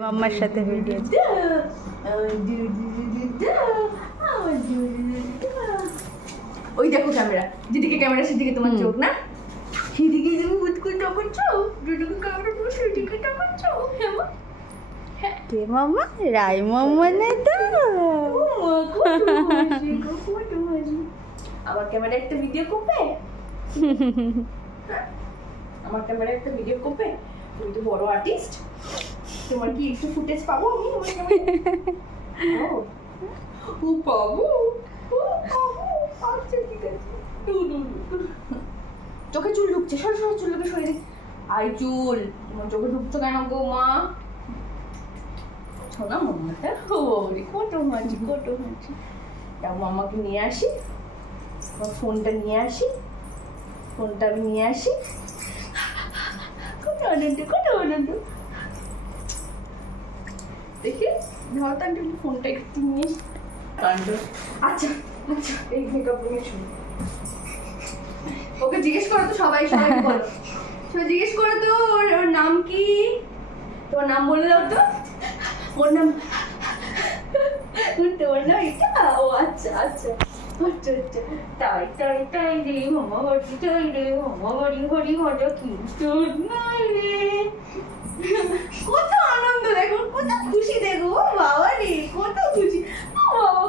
মাম্মার সাথে ভিডিও ওই দেখো ক্যামেরা, যেদিকে ক্যামেরা সেদিকে তোমার চোখ না, সেদিকে তুমি বুঝকুই টাকাচ্ছ, যেদিকে ক্যামেরা পুরো সেদিকে টাকাচ্ছ। কে মাম্মা? রাই মাম্মা না তো? আমার ক্যামেরা একটা ভিডিও করবে, আমার ক্যামেরা একটা ভিডিও করবে। তুমি তো বড় আর্টিস্ট, তোমার কি একটু ফুটেজ পাবো আমি আমার ক্যামেরা? ও পাবো, আচ্ছা ঠিক আছে। চোখে চুল ঢুকছে, সর সর চুলকে সরে দে। আই চুল, তোমার চোখে ঢুকছো কেন গো মা? শোনা মামাটা, ও বাবুরে কত হাঁচি কত হাঁচি। যাও মামাকে নিয়ে আসি, আমার ফোনটা নিয়ে আসি, ফোনটা আমি নিয়ে আসি। কত আনন্দ কত আনন্দ। দেখি ধর তো আমি ফোনটা একটু নিয়ে কাণ্ড। আচ্ছা আচ্ছা, এই মেকআপ নিয়ে শুনি। ওকে জিজ্ঞেস করো তো, সবাই সবাই বলো, সবাই জিজ্ঞেস করো তো ওর নাম কি, তোমার নাম বলে দাও তো। ওর নাম, তোমার নাম এটা? ও আচ্ছা আচ্ছা আচ্ছা আচ্ছা, তাই তাই তাই রে মামা বাড়ি, তাই রে মামা বাড়ি, হরি মজা কিন্তু নাই রে। কত আনন্দ দেখো, কত খুশি দেখো, বাবা রে কত খুশি। বাবা